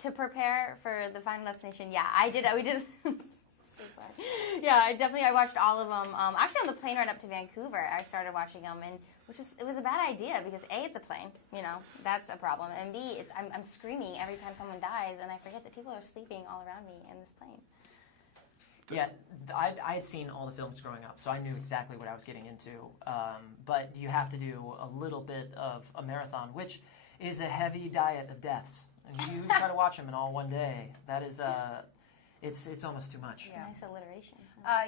To prepare for the Final Destination, yeah, I did. We did. So sorry. Yeah, I watched all of them. Actually, on the plane ride up to Vancouver, I started watching them, and it was a bad idea because A, it's a plane, that's a problem, and B, I'm screaming every time someone dies, and I forget that people are sleeping all around me in this plane. Yeah, I had seen all the films growing up, so I knew exactly what I was getting into. But you have to do a little bit of a marathon, which is a heavy diet of deaths. And you try to watch them in all one day. That is, it's almost too much. Yeah. Nice alliteration.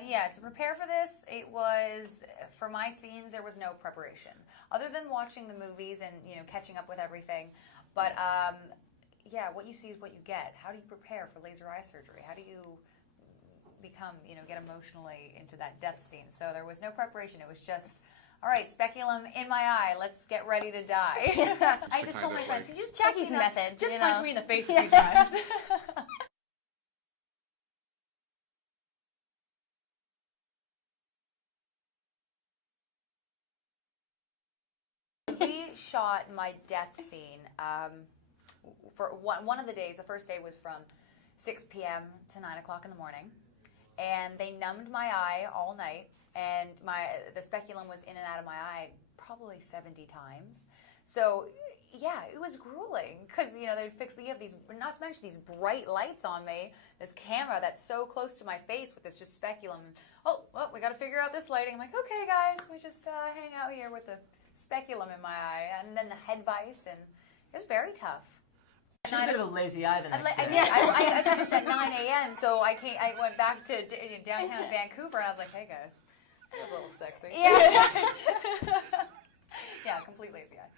Yeah, to prepare for this, it was, for my scenes, there was no preparation. Other than watching the movies and, catching up with everything. But, yeah, what you see is what you get. How do you prepare for laser eye surgery? How do you become, get emotionally into that death scene? So there was no preparation. It was just, all right, speculum in my eye. Let's get ready to die. I just told my friends, can you just Jackie's method. Just punch me in the face a few times. We shot my death scene for one of the days. The first day was from 6 p.m. to 9 o'clock in the morning. And they numbed my eye all night, and the speculum was in and out of my eye probably 70 times. So, yeah, it was grueling because, they'd fix, you have these, not to mention these bright lights on me, this camera that's so close to my face with this just speculum. Oh, well, we got to figure out this lighting. I'm like, okay, guys, we just hang out here with the speculum in my eye, and then the head vice, and it was very tough. Should have been a lazy eye the next day. I did. I finished at 9 a.m., so I went back to downtown Vancouver, and I was like, hey, guys, you're a little sexy. Yeah. Yeah, complete lazy eye.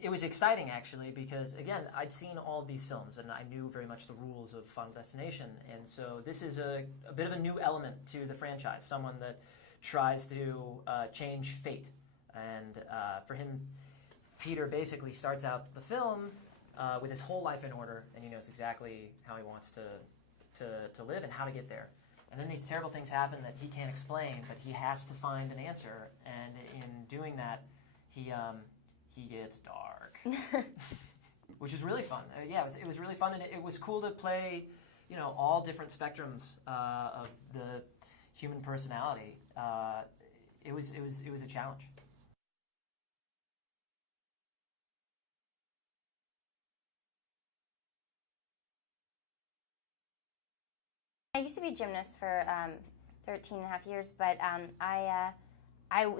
It was exciting, actually, because, again, I'd seen all of these films, and I knew very much the rules of Final Destination, and so this is a bit of a new element to the franchise, someone that tries to change fate. And for him, Peter basically starts out the film with his whole life in order, and he knows exactly how he wants to live and how to get there. And then these terrible things happen that he can't explain, but he has to find an answer, and in doing that, he gets dark, which is really fun. Yeah, it was really fun, and it was cool to play, all different spectrums of the human personality. It was a challenge. I used to be a gymnast for 13 and a half years, but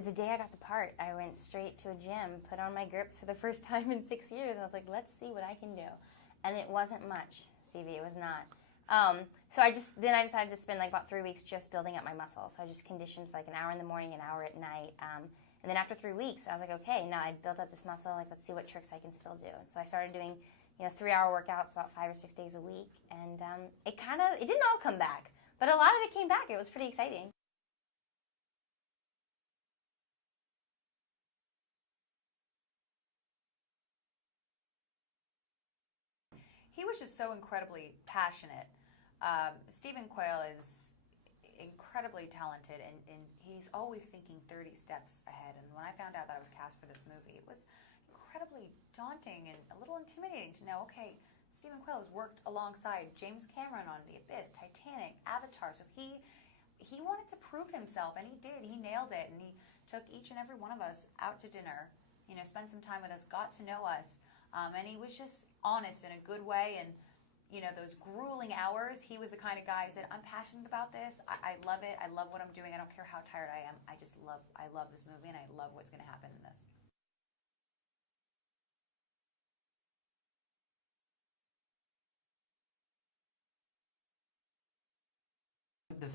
the day I got the part, I went straight to a gym, put on my grips for the first time in 6 years, and I was like, let's see what I can do. And it wasn't much, Stevie, it was not. So I decided to spend like about 3 weeks just building up my muscle. So I just conditioned for like an hour in the morning, an hour at night. And then after 3 weeks, I was like, okay, now I built up this muscle, like let's see what tricks I can still do. And so I started doing 3-hour workouts about 5 or 6 days a week. And it didn't all come back, but a lot of it came back. It was pretty exciting. He was just so incredibly passionate. Stephen Quayle is incredibly talented, and he's always thinking 30 steps ahead. And when I found out that I was cast for this movie, it was incredibly daunting and a little intimidating to know, okay, Stephen Quayle has worked alongside James Cameron on The Abyss, Titanic, Avatar, so he wanted to prove himself, and he did. He nailed it, and he took each and every one of us out to dinner, spent some time with us, got to know us. And he was just honest in a good way, and those grueling hours, he was the kind of guy who said, I'm passionate about this, I love it, I love what I'm doing, I don't care how tired I am, I love this movie, and I love what's going to happen in this.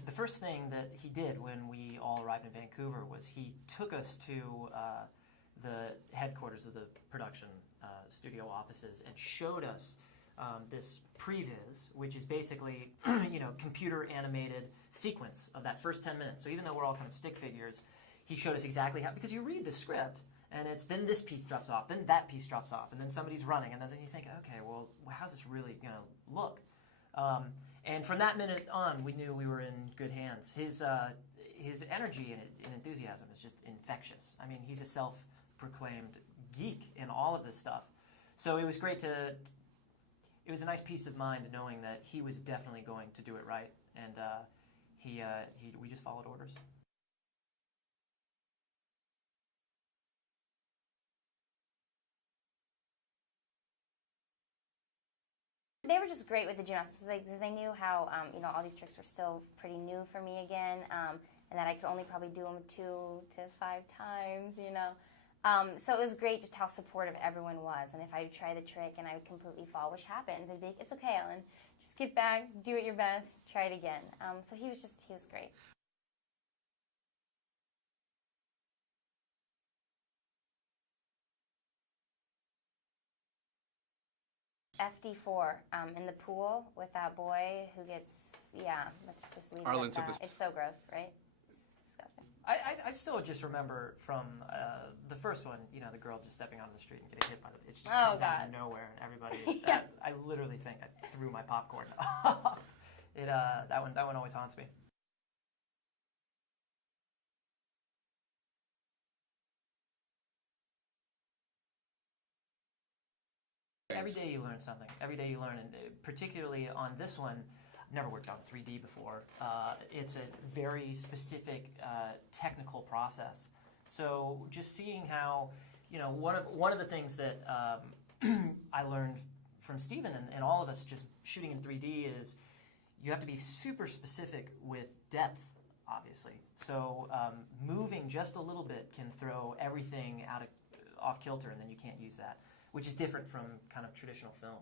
The first thing that he did when we all arrived in Vancouver was he took us to the headquarters of the production studio offices and showed us this previs, which is basically computer animated sequence of that first 10 minutes. So even though we're all kind of stick figures, he showed us exactly how, because you read the script and it's then this piece drops off, then that piece drops off, and then somebody's running, and then you think, okay, well, how's this really going to look? And from that minute on, we knew we were in good hands. his energy and enthusiasm is just infectious. I mean, he's a self-proclaimed geek in all of this stuff. So it was great it was a nice peace of mind knowing that he was definitely going to do it right, and we just followed orders. They were just great with the gymnastics, because they knew how all these tricks were still pretty new for me again, and that I could only probably do them 2 to 5 times. So it was great just how supportive everyone was. And if I would try the trick and I would completely fall, which happened, they'd be like, "It's okay, Ellen. Just get back, do it your best, try it again." So he was great. FD4 in the pool with that boy who gets, let's just leave Arlen it said at that. this. It's so gross, right? It's disgusting. I still just remember from the first one, the girl just stepping onto the street and getting hit by it. It just comes out of nowhere, and everybody. Yeah. I literally think I threw my popcorn. That one always haunts me. Every day you learn something. Every day you learn, and particularly on this one, I've never worked on 3D before. It's a very specific technical process. So just seeing how, one of the things that I learned from Steven and all of us just shooting in 3D is you have to be super specific with depth, obviously. So moving just a little bit can throw everything off kilter, and then you can't use that, which is different from kind of traditional film.